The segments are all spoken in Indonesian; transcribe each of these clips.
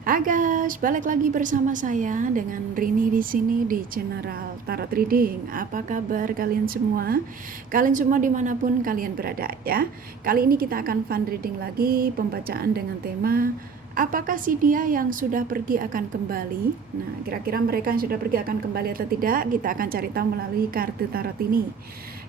Hai guys, balik lagi bersama saya dengan Rini di sini di General Tarot Reading. Apa kabar kalian semua? Kalian semua dimanapun kalian berada ya. Kali ini kita akan fun reading lagi, pembacaan dengan tema apakah si dia yang sudah pergi akan kembali? Nah, kira-kira mereka yang sudah pergi akan kembali atau tidak? Kita akan cari tahu melalui kartu tarot ini.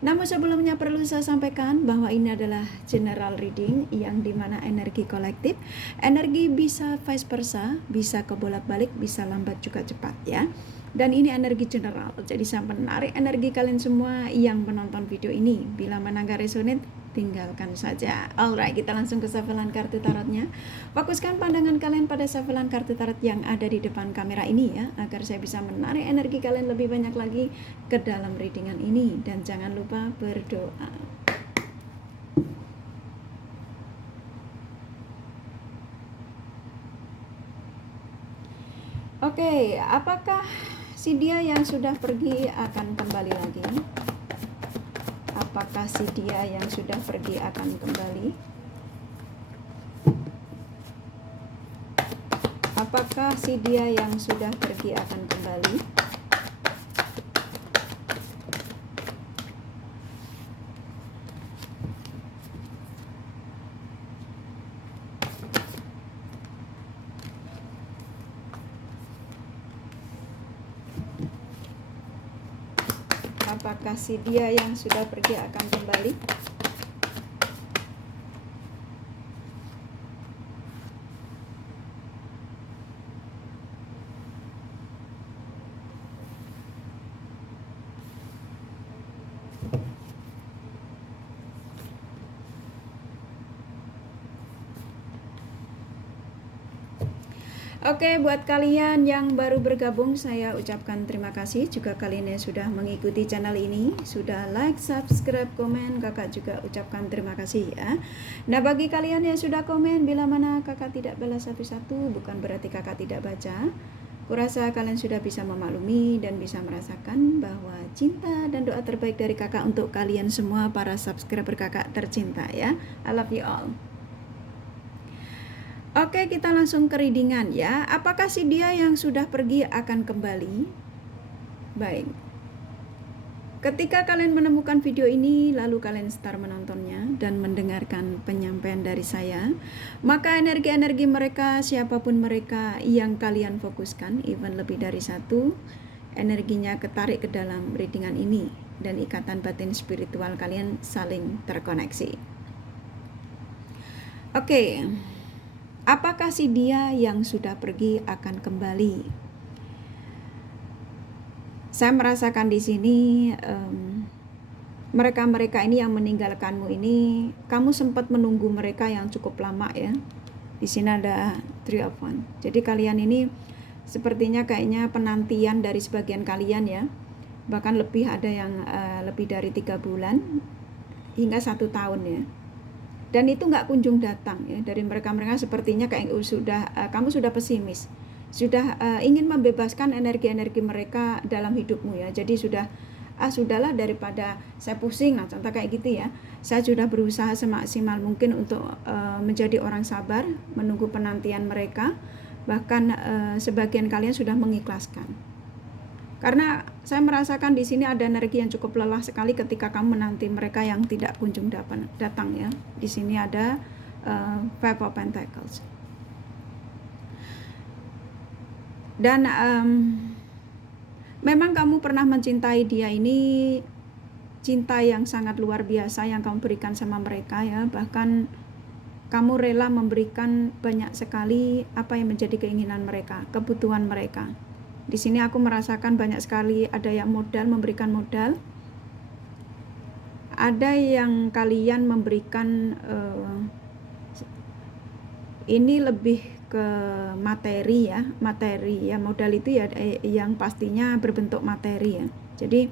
Namun sebelumnya perlu saya sampaikan bahwa ini adalah general reading yang dimana energi kolektif, energi bisa vice versa, bisa kebolak-balik, bisa lambat juga cepat ya. Dan ini energi general, jadi saya menarik energi kalian semua yang menonton video ini. Bila mana nggak resonate, tinggalkan saja. Alright, kita langsung ke shufflean kartu tarotnya. Fokuskan pandangan kalian pada shufflean kartu tarot yang ada di depan kamera ini ya, agar saya bisa menarik energi kalian lebih banyak lagi ke dalam readingan ini. Dan jangan lupa berdoa. Oke, apakah si dia yang sudah pergi akan kembali lagi? Apakah si dia yang sudah pergi akan kembali? Apakah si dia yang sudah pergi akan kembali? Apakah si dia yang sudah pergi akan kembali? Oke, buat kalian yang baru bergabung, saya ucapkan terima kasih. Juga kalian yang sudah mengikuti channel ini, sudah like, subscribe, komen, kakak juga ucapkan terima kasih ya. Nah, bagi kalian yang sudah komen, bila mana kakak tidak balas satu-satu, bukan berarti kakak tidak baca. Kurasa kalian sudah bisa memaklumi dan bisa merasakan bahwa cinta dan doa terbaik dari kakak untuk kalian semua para subscriber kakak tercinta ya. I love you all. Oke, kita langsung ke readingan ya. Apakah si dia yang sudah pergi akan kembali? Baik. Ketika kalian menemukan video ini, lalu kalian start menontonnya dan mendengarkan penyampaian dari saya, maka energi-energi mereka, siapapun mereka yang kalian fokuskan, even lebih dari satu, energinya ketarik ke dalam readingan ini, dan ikatan batin spiritual kalian saling terkoneksi. Oke. Apakah si dia yang sudah pergi akan kembali? Saya merasakan di sini mereka-mereka ini yang meninggalkanmu ini, kamu sempat menunggu mereka yang cukup lama ya. Di sini ada Three of Wands. Jadi kalian ini sepertinya kayaknya penantian dari sebagian kalian ya. Bahkan lebih ada yang lebih dari 3 bulan hingga 1 tahun ya. Dan itu nggak kunjung datang ya. Dari mereka-mereka sepertinya kayak kamu sudah pesimis, sudah ingin membebaskan energi-energi mereka dalam hidupmu ya. Jadi sudahlah daripada saya pusing, nah contoh kayak gitu ya. Saya sudah berusaha semaksimal mungkin untuk menjadi orang sabar, menunggu penantian mereka. Bahkan sebagian kalian sudah mengikhlaskan. Karena saya merasakan di sini ada energi yang cukup lelah sekali ketika kamu menanti mereka yang tidak kunjung datang ya. Di sini ada Five of Pentacles. Dan memang kamu pernah mencintai dia ini, cinta yang sangat luar biasa yang kamu berikan sama mereka ya. Bahkan kamu rela memberikan banyak sekali apa yang menjadi keinginan mereka, kebutuhan mereka. Di sini aku merasakan banyak sekali ada yang memberikan modal. Ada yang kalian memberikan ini lebih ke materi ya. Materi ya, modal itu ya yang pastinya berbentuk materi ya. Jadi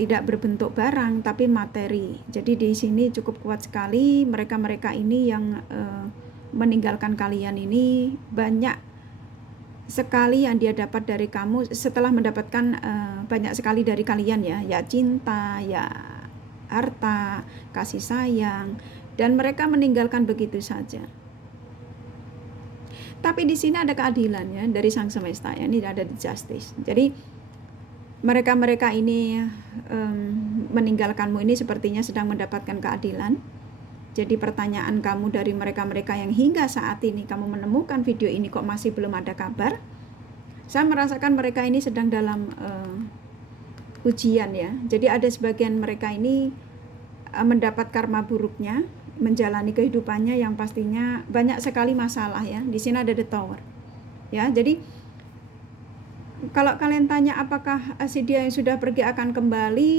tidak berbentuk barang tapi materi. Jadi di sini cukup kuat sekali mereka-mereka ini yang meninggalkan kalian ini, banyak sekali yang dia dapat dari kamu setelah mendapatkan banyak sekali dari kalian ya cinta, ya harta, kasih sayang, dan mereka meninggalkan begitu saja. Tapi di sini ada keadilan ya dari Sang Semesta ya, ini ada di justice. Jadi mereka-mereka ini meninggalkanmu ini sepertinya sedang mendapatkan keadilan. Jadi pertanyaan kamu dari mereka-mereka yang hingga saat ini kamu menemukan video ini kok masih belum ada kabar. Saya merasakan mereka ini sedang dalam ujian ya. Jadi ada sebagian mereka ini mendapat karma buruknya, menjalani kehidupannya yang pastinya banyak sekali masalah ya. Di sini ada the tower. Ya, jadi kalau kalian tanya apakah si dia yang sudah pergi akan kembali,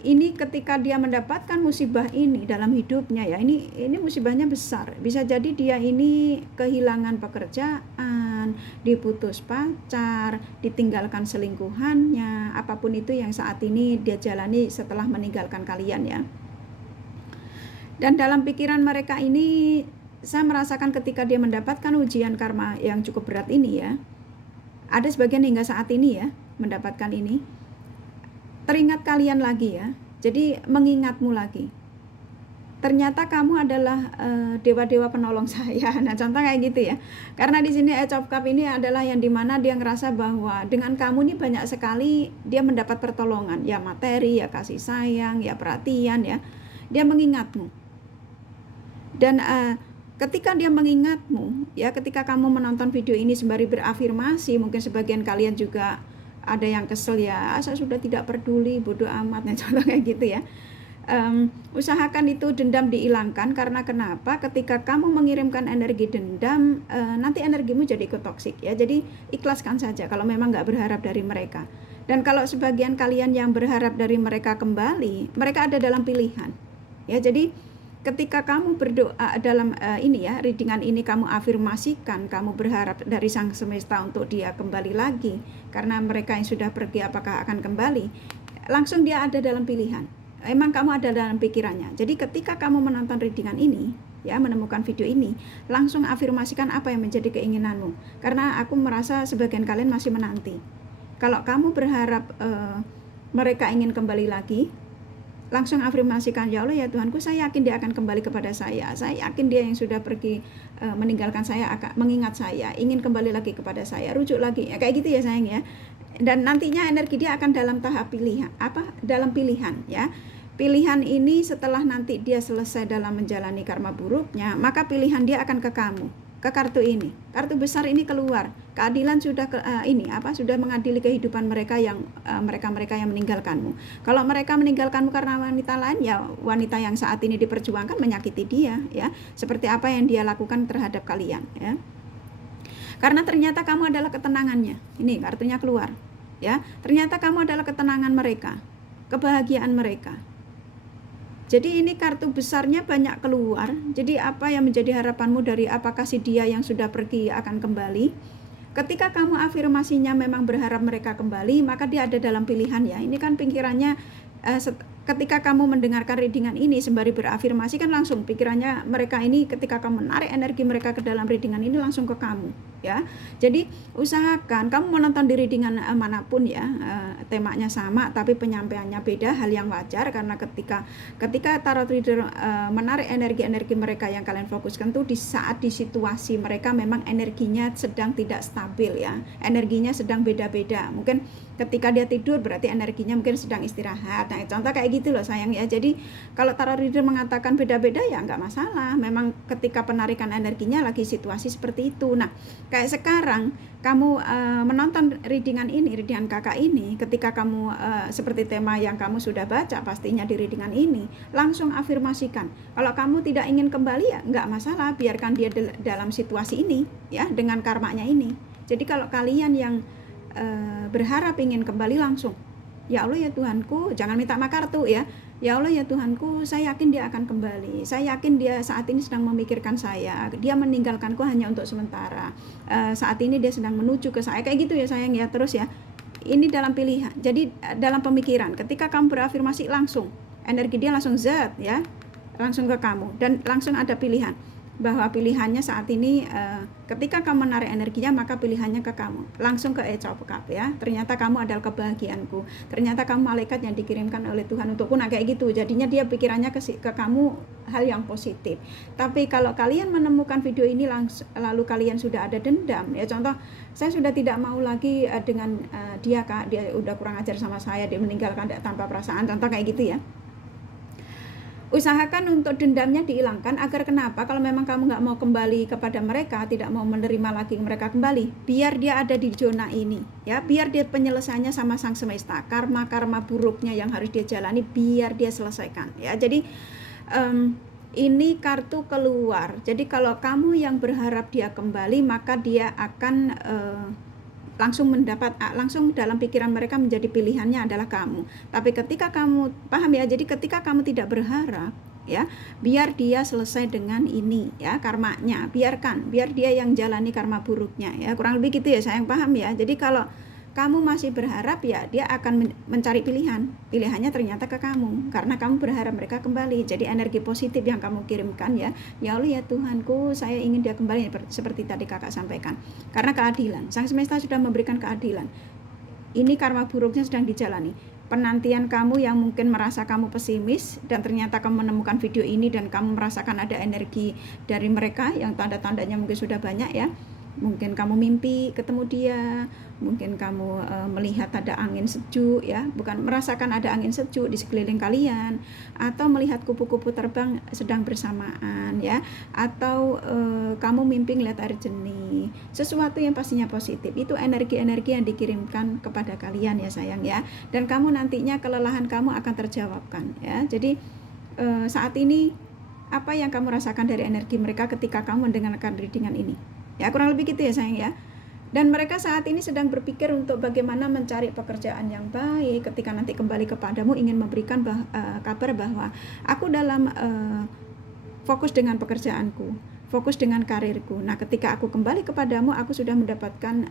ini ketika dia mendapatkan musibah ini dalam hidupnya ya, ini musibahnya besar. Bisa jadi dia ini kehilangan pekerjaan, diputus pacar, ditinggalkan selingkuhannya, apapun itu yang saat ini dia jalani setelah meninggalkan kalian ya. Dan dalam pikiran mereka ini, saya merasakan ketika dia mendapatkan ujian karma yang cukup berat ini ya, ada sebagian hingga saat ini ya mendapatkan ini, teringat kalian lagi ya, jadi mengingatmu lagi. Ternyata kamu adalah dewa-dewa penolong saya. Nah, contoh kayak gitu ya. Karena di sini Eight of Cups ini adalah yang dimana dia ngerasa bahwa dengan kamu ini banyak sekali dia mendapat pertolongan, ya materi, ya kasih sayang, ya perhatian ya. Dia mengingatmu. Dan ketika dia mengingatmu, ya ketika kamu menonton video ini sembari berafirmasi, mungkin sebagian kalian juga ada yang kesel ya, saya sudah tidak peduli, bodoh amat, nah contoh kayak gitu ya. Usahakan itu dendam dihilangkan, karena kenapa? Ketika kamu mengirimkan energi dendam, nanti energimu jadi ikut toksik ya. Jadi ikhlaskan saja kalau memang nggak berharap dari mereka. Dan kalau sebagian kalian yang berharap dari mereka kembali, mereka ada dalam pilihan ya. Jadi ketika kamu berdoa dalam ini ya, readingan ini kamu afirmasikan, kamu berharap dari Sang Semesta untuk dia kembali lagi, karena mereka yang sudah pergi apakah akan kembali, langsung dia ada dalam pilihan. Emang kamu ada dalam pikirannya. Jadi ketika kamu menonton readingan ini, ya menemukan video ini, langsung afirmasikan apa yang menjadi keinginanmu. Karena aku merasa sebagian kalian masih menanti. Kalau kamu berharap mereka ingin kembali lagi, langsung afirmasikan, ya Allah ya Tuhanku, saya yakin dia akan kembali kepada saya. Saya yakin dia yang sudah pergi meninggalkan saya akan mengingat saya, ingin kembali lagi kepada saya, rujuk lagi. Ya, kayak gitu ya sayang ya. Dan nantinya energi dia akan dalam tahap pilihan, dalam pilihan ya. Pilihan ini setelah nanti dia selesai dalam menjalani karma buruknya, maka pilihan dia akan ke kamu, ke kartu ini. Kartu besar ini keluar. Keadilan sudah sudah mengadili kehidupan mereka yang mereka yang meninggalkanmu. Kalau mereka meninggalkanmu karena wanita lain, ya wanita yang saat ini diperjuangkan menyakiti dia ya. Seperti apa yang dia lakukan terhadap kalian ya. Karena ternyata kamu adalah ketenangannya. Ini kartunya keluar ya. Ternyata kamu adalah ketenangan mereka, kebahagiaan mereka. Jadi ini kartu besarnya banyak keluar. Jadi apa yang menjadi harapanmu dari apakah si dia yang sudah pergi akan kembali? Ketika kamu afirmasinya memang berharap mereka kembali, maka dia ada dalam pilihan ya. Ini kan pikirannya ketika kamu mendengarkan readingan ini sembari berafirmasi kan langsung pikirannya mereka ini, ketika kamu menarik energi mereka ke dalam readingan ini langsung ke kamu ya. Jadi usahakan kamu menonton di readingan manapun ya, temanya sama tapi penyampaiannya beda, hal yang wajar karena ketika tarot reader menarik energi mereka yang kalian fokuskan tuh di saat di situasi mereka memang energinya sedang tidak stabil ya, energinya sedang beda-beda. Mungkin ketika dia tidur berarti energinya mungkin sedang istirahat. Nah contoh kayak gitu loh sayang ya. Jadi kalau tarot reader mengatakan beda-beda ya nggak masalah, memang ketika penarikan energinya lagi situasi seperti itu. Nah kayak sekarang kamu menonton readingan kakak ini, ketika kamu seperti tema yang kamu sudah baca pastinya di readingan ini, langsung afirmasikan kalau kamu tidak ingin kembali ya nggak masalah, biarkan dia dalam situasi ini ya, dengan karmanya ini. Jadi kalau kalian yang berharap ingin kembali, langsung ya Allah ya Tuhanku, jangan minta kartu ya. Ya Allah ya Tuhanku, saya yakin dia akan kembali. Saya yakin dia saat ini sedang memikirkan saya. Dia meninggalkanku hanya untuk sementara. Saat ini dia sedang menuju ke saya. Kayak gitu ya sayang ya. Terus ya, ini dalam pilihan. Jadi dalam pemikiran. Ketika kamu berafirmasi langsung, energi dia langsung zat ya, langsung ke kamu dan langsung ada pilihan. bahwa pilihannya saat ini ketika kamu menarik energinya maka pilihannya ke kamu, langsung ke ecopkap ya. Ternyata kamu adalah kebahagiaanku, ternyata kamu malaikat yang dikirimkan oleh Tuhan untukku. Nah kayak gitu, jadinya dia pikirannya ke kamu hal yang positif. Tapi kalau kalian menemukan video ini lalu kalian sudah ada dendam ya, contoh saya sudah tidak mau lagi dengan dia Kak, dia udah kurang ajar sama saya, dia meninggalkan tanpa perasaan, contoh kayak gitu ya. Usahakan untuk dendamnya dihilangkan agar kenapa? Kalau memang kamu nggak mau kembali kepada mereka, tidak mau menerima lagi mereka kembali, biar dia ada di zona ini ya, biar dia penyelesaiannya sama Sang Semesta, karma buruknya yang harus dia jalani biar dia selesaikan ya. Jadi ini kartu keluar. Jadi kalau kamu yang berharap dia kembali, maka dia akan langsung dalam pikiran mereka menjadi pilihannya adalah kamu. Tapi ketika kamu paham ya, jadi ketika kamu tidak berharap ya, biar dia selesai dengan ini ya, karmanya, biar dia yang jalani karma buruknya ya, kurang lebih gitu ya, sayang paham ya. Jadi kalau kamu masih berharap ya, dia akan mencari pilihannya ternyata ke kamu, karena kamu berharap mereka kembali. Jadi energi positif yang kamu kirimkan ya Allah ya Tuhanku, saya ingin dia kembali, seperti tadi kakak sampaikan, karena keadilan, Sang Semesta sudah memberikan keadilan. Ini karma buruknya sedang dijalani. Penantian kamu yang mungkin merasa kamu pesimis dan ternyata kamu menemukan video ini dan kamu merasakan ada energi dari mereka yang tanda-tandanya mungkin sudah banyak ya. Mungkin kamu mimpi ketemu dia, mungkin kamu melihat ada angin sejuk ya, bukan merasakan ada angin sejuk di sekeliling kalian, atau melihat kupu-kupu terbang sedang bersamaan ya, atau kamu mimpi ngeliat air jernih, sesuatu yang pastinya positif. Itu energi-energi yang dikirimkan kepada kalian ya sayang ya, dan kamu nantinya kelelahan kamu akan terjawabkan ya. Jadi saat ini apa yang kamu rasakan dari energi mereka ketika kamu mendengarkan readingan ini ya, kurang lebih gitu ya sayang ya. Dan mereka saat ini sedang berpikir untuk bagaimana mencari pekerjaan yang baik ketika nanti kembali kepadamu, ingin memberikan kabar bahwa aku dalam fokus dengan pekerjaanku, fokus dengan karirku. Nah ketika aku kembali kepadamu, aku sudah mendapatkan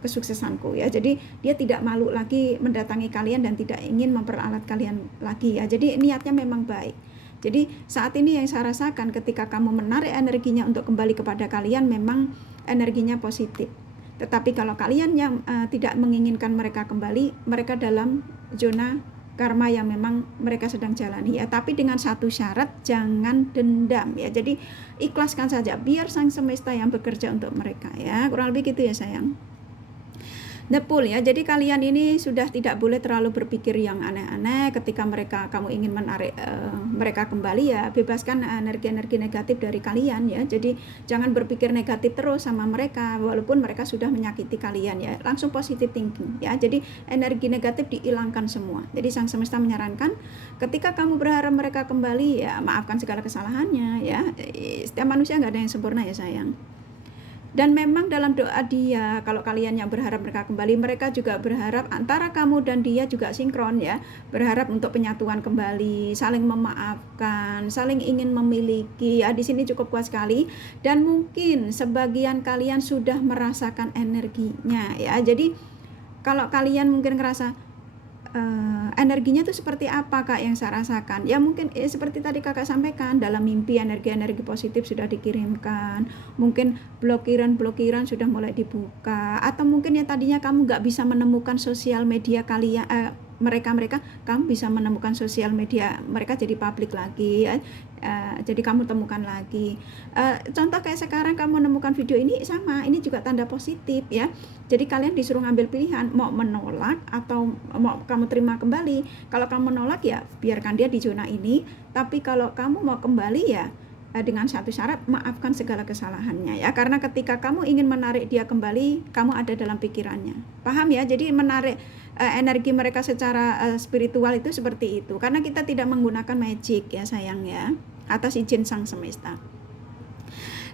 kesuksesanku ya. Jadi dia tidak malu lagi mendatangi kalian dan tidak ingin memperalat kalian lagi ya. Jadi niatnya memang baik. Jadi saat ini yang saya rasakan ketika kamu menarik energinya untuk kembali kepada kalian, memang energinya positif. Tetapi kalau kalian yang tidak menginginkan mereka kembali, mereka dalam zona karma yang memang mereka sedang jalani ya. Tapi dengan satu syarat, jangan dendam ya. Jadi ikhlaskan saja, biar Sang Semesta yang bekerja untuk mereka ya. Kurang lebih gitu ya sayang. The Pool ya, jadi kalian ini sudah tidak boleh terlalu berpikir yang aneh-aneh ketika kamu ingin menarik mereka kembali ya. Bebaskan energi-energi negatif dari kalian ya. Jadi jangan berpikir negatif terus sama mereka walaupun mereka sudah menyakiti kalian ya. Langsung positive thinking ya. Jadi energi negatif dihilangkan semua. Jadi Sang Semesta menyarankan ketika kamu berharap mereka kembali ya, maafkan segala kesalahannya ya. Setiap manusia nggak ada yang sempurna ya sayang. Dan memang dalam doa dia, kalau kalian yang berharap mereka kembali, mereka juga berharap, antara kamu dan dia juga sinkron ya, berharap untuk penyatuan kembali, saling memaafkan, saling ingin memiliki ya. Di sini cukup kuat sekali, dan mungkin sebagian kalian sudah merasakan energinya ya. Jadi kalau kalian mungkin ngerasa energinya itu seperti apa Kak yang saya rasakan ya, mungkin seperti tadi kakak sampaikan, dalam mimpi energi-energi positif sudah dikirimkan, mungkin blokiran sudah mulai dibuka, atau mungkin ya tadinya kamu nggak bisa menemukan sosial media kalian, mereka kamu bisa menemukan sosial media mereka jadi publik lagi ya. Jadi kamu temukan lagi. Contoh kayak sekarang kamu menemukan video ini, sama, ini juga tanda positif ya. Jadi kalian disuruh ngambil pilihan, mau menolak atau mau kamu terima kembali. Kalau kamu menolak ya biarkan dia di zona ini, tapi kalau kamu mau kembali ya dengan satu syarat, maafkan segala kesalahannya ya. Karena ketika kamu ingin menarik dia kembali, kamu ada dalam pikirannya. Paham ya? Jadi menarik energi mereka secara spiritual itu seperti itu. Karena kita tidak menggunakan magic ya sayang ya, atas izin Sang Semesta.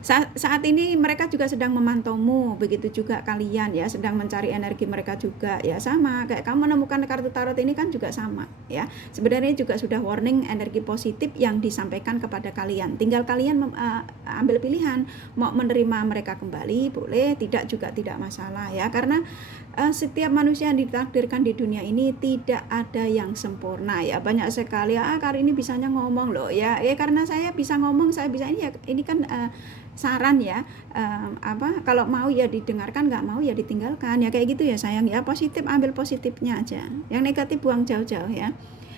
Saat ini mereka juga sedang memantaumu, begitu juga kalian ya, sedang mencari energi mereka juga ya, sama kayak kamu menemukan kartu tarot ini kan juga sama ya. Sebenarnya juga sudah warning energi positif yang disampaikan kepada kalian. Tinggal kalian ambil pilihan mau menerima mereka kembali, boleh, tidak juga tidak masalah ya. Karena setiap manusia yang ditakdirkan di dunia ini tidak ada yang sempurna ya. Banyak sekali kali ini bisanya ngomong loh ya. Karena saya bisa ngomong, saya bisa ini ya, ini kan saran ya, kalau mau ya didengarkan, nggak mau ya ditinggalkan ya, kayak gitu ya sayang ya. Positif ambil positifnya aja, yang negatif buang jauh-jauh ya.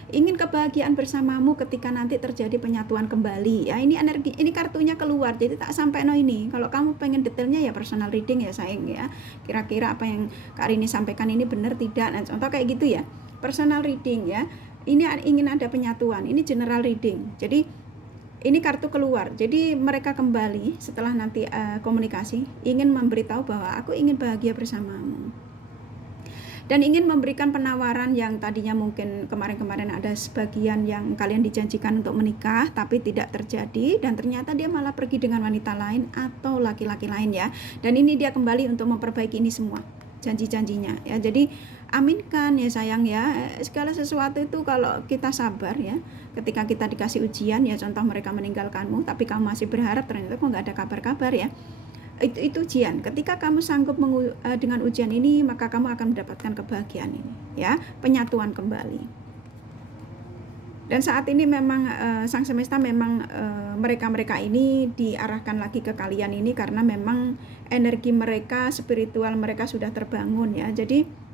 Ingin kebahagiaan bersamamu ketika nanti terjadi penyatuan kembali ya. Ini energi, ini kartunya keluar, jadi tak sampai no ini. Kalau kamu pengen detailnya ya personal reading ya sayang ya, kira-kira apa yang Kak Rini sampaikan ini benar tidak, nah contoh kayak gitu ya, personal reading ya. Ini ingin ada penyatuan, ini general reading, jadi ini kartu keluar, jadi mereka kembali setelah nanti komunikasi, ingin memberitahu bahwa aku ingin bahagia bersamamu, dan ingin memberikan penawaran yang tadinya mungkin kemarin-kemarin ada sebagian yang kalian dijanjikan untuk menikah tapi tidak terjadi, dan ternyata dia malah pergi dengan wanita lain atau laki-laki lain ya. Dan ini dia kembali untuk memperbaiki ini semua janji-janjinya ya. Jadi aminkan ya sayang ya, segala sesuatu itu kalau kita sabar ya, ketika kita dikasih ujian ya, contoh mereka meninggalkanmu tapi kamu masih berharap, ternyata kok nggak ada kabar-kabar ya, itu ujian. Ketika kamu sanggup dengan ujian ini, maka kamu akan mendapatkan kebahagiaan ini ya, penyatuan kembali. Dan saat ini memang sang semesta memang mereka-mereka ini diarahkan lagi ke kalian ini karena memang energi mereka, spiritual mereka sudah terbangun ya. Jadi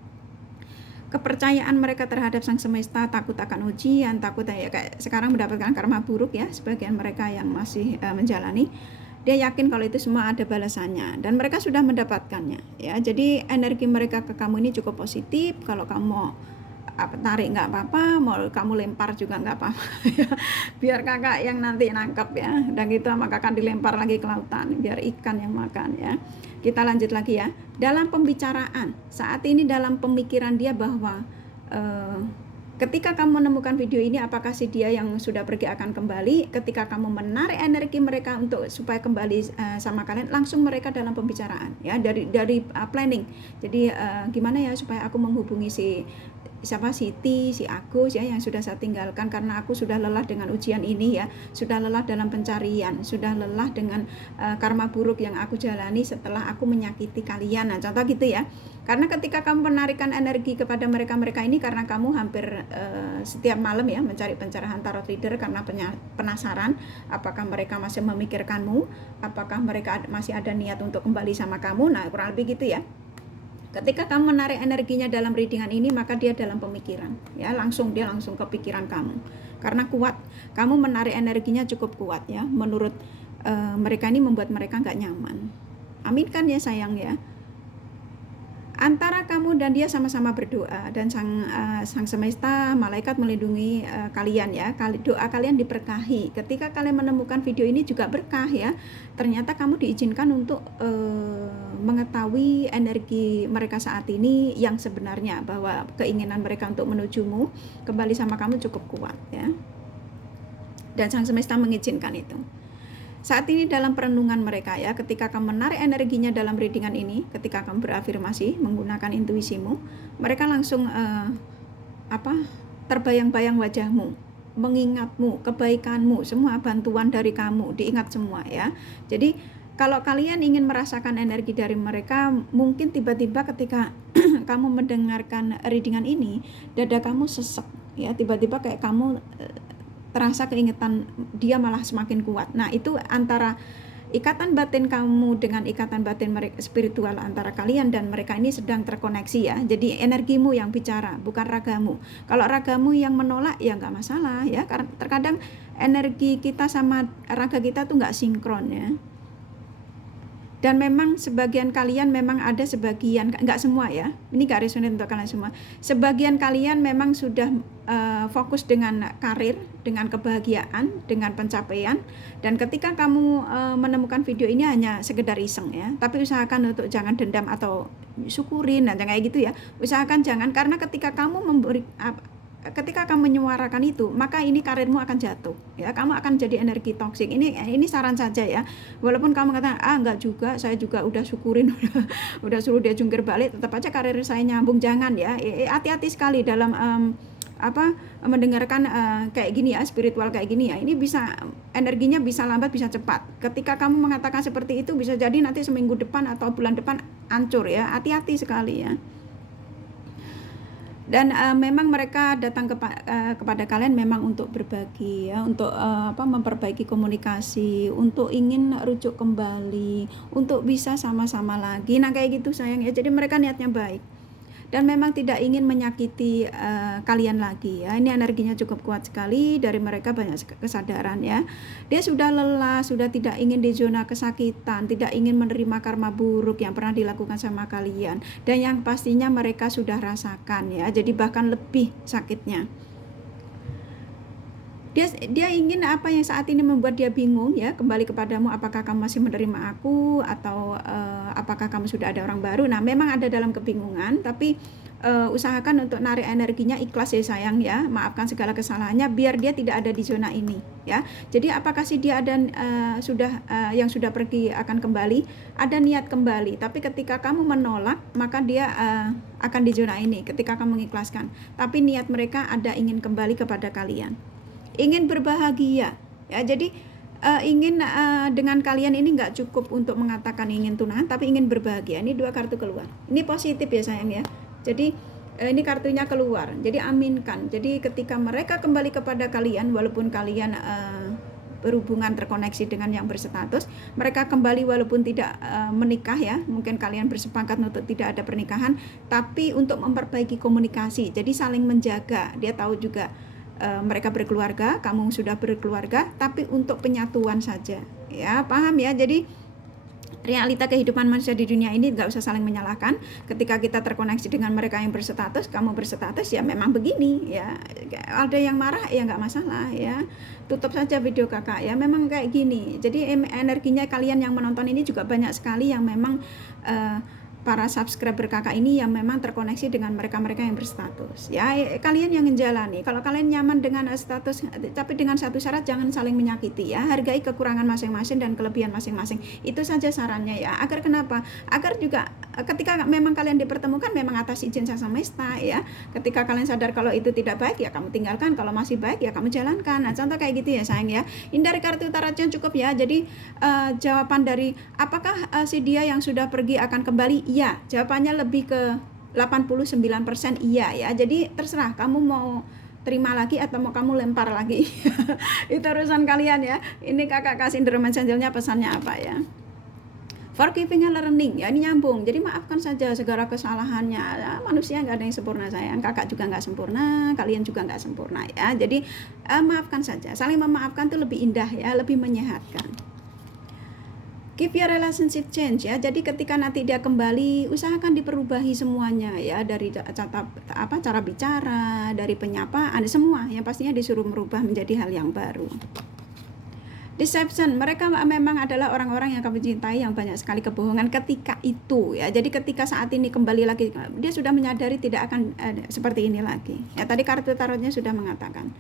kepercayaan mereka terhadap sang semesta, takut akan ujian, takut ya kayak sekarang mendapatkan karma buruk ya, sebagian mereka yang masih menjalani, dia yakin kalau itu semua ada balasannya dan mereka sudah mendapatkannya ya. Jadi energi mereka ke kamu ini cukup positif. Kalau kamu mau tarik nggak apa-apa, mau kamu lempar juga nggak apa-apa ya. Biar kakak yang nanti nangkep ya, dan gitu sama kakak dilempar lagi ke lautan biar ikan yang makan ya. Kita lanjut lagi ya. Dalam pembicaraan saat ini, dalam pemikiran dia bahwa ketika kamu menemukan video ini, apakah si dia yang sudah pergi akan kembali? Ketika kamu menarik energi mereka untuk supaya kembali sama kalian, langsung mereka dalam pembicaraan ya, dari planning. Jadi gimana ya supaya aku menghubungi si Siti, si Agus ya, yang sudah saya tinggalkan karena aku sudah lelah dengan ujian ini ya, sudah lelah dalam pencarian, sudah lelah dengan karma buruk yang aku jalani setelah aku menyakiti kalian. Nah contoh gitu ya. Karena ketika kamu menarikan energi kepada mereka-mereka ini, karena kamu hampir setiap malam ya mencari pencerahan tarot reader karena penasaran apakah mereka masih memikirkanmu, apakah mereka masih ada niat untuk kembali sama kamu. Nah kurang lebih gitu ya. Ketika kamu menarik energinya dalam readingan ini, maka dia dalam pemikiran ya, dia langsung ke pikiran kamu karena kuat, kamu menarik energinya cukup kuat ya. Menurut mereka ini membuat mereka nggak nyaman. Aminkan ya sayang ya. Antara kamu dan dia sama-sama berdoa, dan sang semesta, malaikat melindungi kalian ya. Doa kalian diberkahi. Ketika kalian menemukan video ini juga berkah ya. Ternyata kamu diizinkan untuk mengetahui energi mereka saat ini yang sebenarnya, bahwa keinginan mereka untuk menujumu kembali sama kamu cukup kuat ya. Dan sang semesta mengizinkan itu. Saat ini dalam perenungan mereka ya, ketika kamu menarik energinya dalam readingan ini, ketika kamu berafirmasi menggunakan intuisimu, mereka langsung terbayang-bayang wajahmu, mengingatmu, kebaikanmu, semua bantuan dari kamu diingat semua ya. Jadi kalau kalian ingin merasakan energi dari mereka, mungkin tiba-tiba ketika kamu mendengarkan readingan ini, dada kamu sesek ya, tiba-tiba kayak kamu terasa keingetan dia malah semakin kuat. Nah itu antara ikatan batin kamu dengan ikatan batin mereka, spiritual antara kalian dan mereka ini sedang terkoneksi ya. Jadi energimu yang bicara, bukan ragamu. Kalau ragamu yang menolak ya nggak masalah ya, karena terkadang energi kita sama raga kita tuh nggak sinkron ya. Dan memang sebagian kalian memang ada, sebagian, nggak semua ya, ini gak resonate untuk kalian semua. Sebagian kalian memang sudah fokus dengan karir, dengan kebahagiaan, dengan pencapaian. Dan ketika kamu menemukan video ini hanya sekedar iseng ya, tapi usahakan untuk jangan dendam atau syukurin dan kayak gitu ya. Usahakan jangan, karena ketika kamu ketika kamu menyuarakan itu, maka ini karirmu akan jatuh ya, kamu akan jadi energi toksik. Ini saran saja ya, walaupun kamu katakan enggak juga, saya juga udah syukurin udah suruh dia jungkir balik, tetap aja karir saya nyambung. Jangan ya, hati-hati sekali dalam mendengarkan kayak gini ya, spiritual kayak gini ya. Ini bisa energinya bisa lambat bisa cepat. Ketika kamu mengatakan seperti itu, bisa jadi nanti seminggu depan atau bulan depan hancur ya. Hati-hati sekali ya. Dan memang mereka datang kepada kalian memang untuk berbagi ya, untuk memperbaiki komunikasi, untuk ingin rujuk kembali, untuk bisa sama-sama lagi. Nah kayak gitu sayang ya. Jadi mereka niatnya baik dan memang tidak ingin menyakiti kalian lagi ya. Ini energinya cukup kuat sekali, dari mereka banyak kesadaran ya. Dia sudah lelah, sudah tidak ingin di zona kesakitan, tidak ingin menerima karma buruk yang pernah dilakukan sama kalian, dan yang pastinya mereka sudah rasakan ya. Jadi bahkan lebih sakitnya. Dia ingin apa yang saat ini membuat dia bingung ya, kembali kepadamu, apakah kamu masih menerima aku atau apakah kamu sudah ada orang baru. Nah memang ada dalam kebingungan, tapi usahakan untuk narik energinya, ikhlas ya sayang ya, maafkan segala kesalahannya biar dia tidak ada di zona ini ya. Jadi apakah sih dia ada yang sudah pergi akan kembali, ada niat kembali, tapi ketika kamu menolak maka dia akan di zona ini ketika kamu mengikhlaskan, tapi niat mereka ada ingin kembali kepada kalian, ingin berbahagia ya. Jadi ingin dengan kalian ini nggak cukup untuk mengatakan ingin tunangan, tapi ingin berbahagia. Ini 2 kartu keluar, ini positif ya sayang ya. Jadi ini kartunya keluar, jadi aminkan. Jadi ketika mereka kembali kepada kalian, walaupun kalian berhubungan terkoneksi dengan yang berstatus, mereka kembali walaupun tidak menikah ya, mungkin kalian bersepakat untuk tidak ada pernikahan, tapi untuk memperbaiki komunikasi, jadi saling menjaga. Dia tahu juga mereka berkeluarga, kamu sudah berkeluarga, tapi untuk penyatuan saja ya, paham ya. Jadi realita kehidupan manusia di dunia ini nggak usah saling menyalahkan. Ketika kita terkoneksi dengan mereka yang berstatus, kamu berstatus ya memang begini ya. Ada yang marah ya nggak masalah ya, tutup saja video kakak ya, memang kayak gini. Jadi energinya kalian yang menonton ini juga banyak sekali yang memang para subscriber kakak ini yang memang terkoneksi dengan mereka-mereka yang berstatus ya. Kalian yang menjalani, kalau kalian nyaman dengan status, tapi dengan satu syarat, jangan saling menyakiti ya, hargai kekurangan masing-masing dan kelebihan masing-masing. Itu saja sarannya ya. Agar kenapa? Agar juga ketika memang kalian dipertemukan memang atas izin Sang Semesta ya. Ketika kalian sadar kalau itu tidak baik ya kamu tinggalkan, kalau masih baik ya kamu jalankan. Nah contoh kayak gitu ya sayang ya. Ini dari kartu tarotnya cukup ya. Jadi jawaban dari apakah si dia yang sudah pergi akan kembali? Iya, jawabannya lebih ke 89% iya ya. Jadi terserah kamu mau terima lagi atau mau kamu lempar lagi. Itu urusan kalian ya. Ini kakak kasih Indra Messengernya pesannya apa ya. Forgiving and learning ya, ini nyambung. Jadi maafkan saja segala kesalahannya ya, manusia nggak ada yang sempurna sayang, kakak juga nggak sempurna, kalian juga nggak sempurna ya. Jadi maafkan saja, saling memaafkan itu lebih indah ya, lebih menyehatkan. Keep your relationship change ya. Jadi ketika nanti dia kembali, usahakan diperubahi semuanya ya, dari cara bicara, dari penyapaan, semua yang pastinya disuruh merubah menjadi hal yang baru. Deception, mereka memang adalah orang-orang yang kamu cintai yang banyak sekali kebohongan ketika itu ya. Jadi ketika saat ini kembali lagi, dia sudah menyadari tidak akan seperti ini lagi ya. Tadi kartu tarotnya sudah mengatakan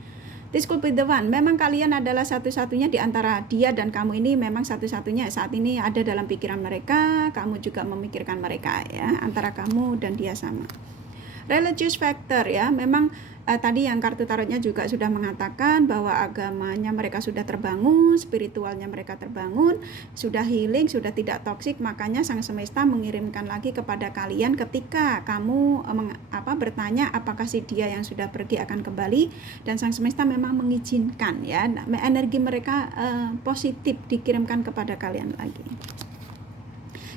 this could be the one. Memang kalian adalah satu-satunya di antara dia dan kamu, ini memang satu-satunya saat ini ada dalam pikiran mereka. Kamu juga memikirkan mereka ya, antara kamu dan dia sama. Religious factor ya, memang tadi yang kartu tarotnya juga sudah mengatakan bahwa agamanya mereka sudah terbangun, spiritualnya mereka terbangun, sudah healing, sudah tidak toksik. Makanya Sang Semesta mengirimkan lagi kepada kalian ketika kamu bertanya apakah si dia yang sudah pergi akan kembali, dan Sang Semesta memang mengizinkan ya, energi mereka positif dikirimkan kepada kalian lagi.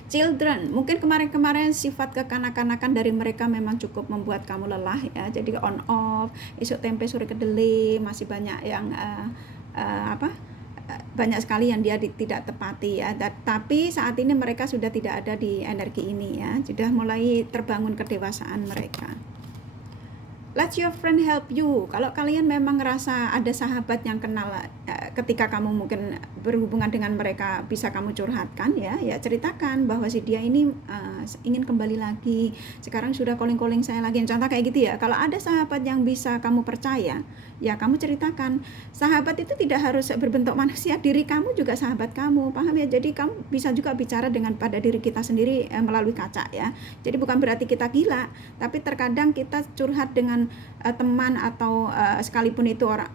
Children, mungkin kemarin-kemarin sifat kekanak-kanakan dari mereka memang cukup membuat kamu lelah ya. Jadi on off, esok tempe sore kedelai, masih banyak yang banyak sekali yang dia tidak tepati ya. Tapi saat ini mereka sudah tidak ada di energi ini ya, sudah mulai terbangun kedewasaan mereka. Let your friend help you. Kalau kalian memang ngerasa ada sahabat yang kenal ketika kamu mungkin berhubungan dengan mereka, bisa kamu curhatkan ya, ceritakan bahwa si dia ini ingin kembali lagi, sekarang sudah calling saya lagi, contoh kayak gitu ya. Kalau ada sahabat yang bisa kamu percaya, ya kamu ceritakan. Sahabat itu tidak harus berbentuk manusia, diri kamu juga sahabat kamu, paham ya? Jadi kamu bisa juga bicara dengan pada diri kita sendiri melalui kaca ya. Jadi bukan berarti kita gila, tapi terkadang kita curhat dengan teman atau sekalipun itu orang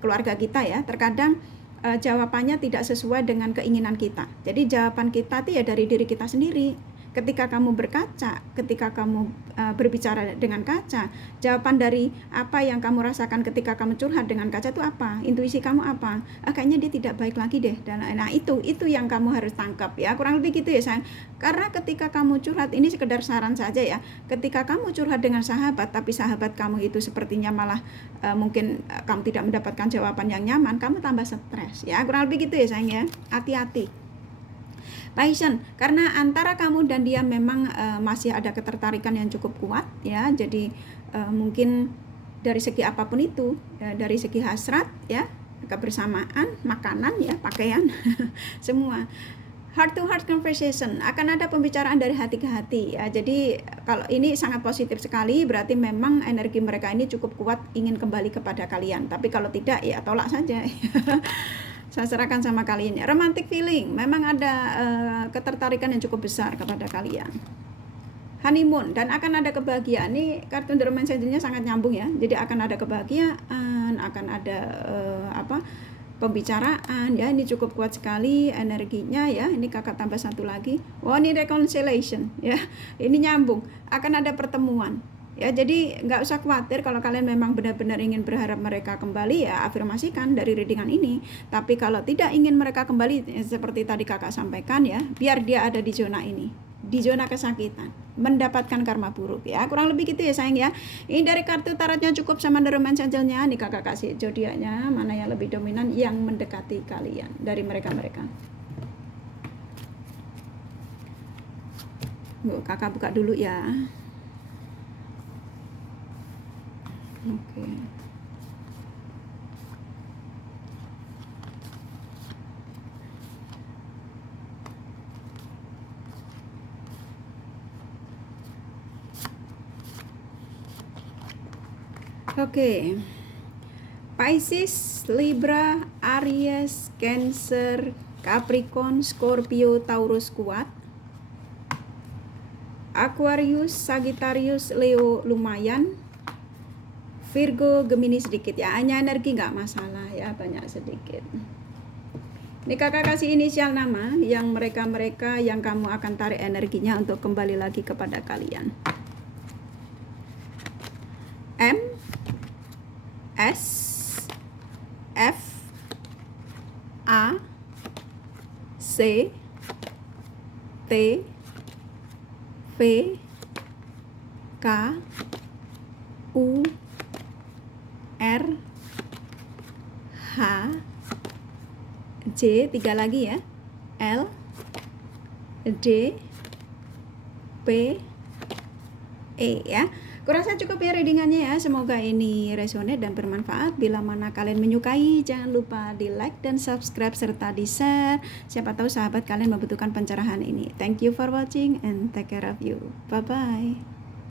keluarga kita ya, terkadang jawabannya tidak sesuai dengan keinginan kita. Jadi jawaban kita itu ya dari diri kita sendiri. Ketika kamu berkaca, ketika kamu berbicara dengan kaca, jawaban dari apa yang kamu rasakan ketika kamu curhat dengan kaca itu apa? Intuisi kamu apa? Kayaknya dia tidak baik lagi deh. Nah itu yang kamu harus tangkap ya. Kurang lebih gitu ya sayang. Karena ketika kamu curhat, ini sekedar saran saja ya. Ketika kamu curhat dengan sahabat, tapi sahabat kamu itu sepertinya malah mungkin kamu tidak mendapatkan jawaban yang nyaman, kamu tambah stres ya. Kurang lebih gitu ya sayang ya. Hati-hati. Passion, karena antara kamu dan dia memang masih ada ketertarikan yang cukup kuat ya. Jadi mungkin dari segi apapun itu, dari segi hasrat ya, kebersamaan, makanan ya, pakaian semua. Heart to heart conversation, akan ada pembicaraan dari hati ke hati ya. Jadi kalau ini sangat positif sekali, berarti memang energi mereka ini cukup kuat ingin kembali kepada kalian. Tapi kalau tidak ya tolak saja. Saya serahkan sama kalian. Romantic feeling, memang ada ketertarikan yang cukup besar kepada kalian. Honeymoon, dan akan ada kebahagiaan. Ini kartu The Romance Angel-nya sangat nyambung ya. Jadi akan ada kebahagiaan, akan ada pembicaraan ya. Ini cukup kuat sekali energinya ya. Ini kakak tambah satu lagi. Wah, ini reconciliation ya. Ini nyambung. Akan ada pertemuan. Ya, jadi nggak usah khawatir kalau kalian memang benar-benar ingin berharap mereka kembali, ya afirmasikan dari readingan ini. Tapi kalau tidak ingin mereka kembali, seperti tadi kakak sampaikan ya, biar dia ada di zona ini, di zona kesakitan, mendapatkan karma buruk ya. Kurang lebih gitu ya sayang ya. Ini dari kartu tarotnya cukup sama The Romance Angel-nya. Nih kakak kasih zodiaknya, mana yang lebih dominan yang mendekati kalian dari mereka-mereka. Kakak buka dulu ya. Oke. Oke. Pisces, Libra, Aries, Cancer, Capricorn, Scorpio, Taurus kuat. Aquarius, Sagittarius, Leo lumayan. Virgo, Gemini sedikit ya, hanya energi nggak masalah ya, banyak sedikit. Ini kakak kasih inisial nama yang mereka-mereka yang kamu akan tarik energinya untuk kembali lagi kepada kalian. M, S, F, A, C, T, V, K, U, R, H, J, 3 lagi ya, L, D, P, E ya. Kurasa cukup ya readingannya ya. Semoga ini resonate dan bermanfaat. Bila mana kalian menyukai, jangan lupa di like dan subscribe serta di share. Siapa tahu sahabat kalian membutuhkan pencerahan ini. Thank you for watching and take care of you. Bye bye.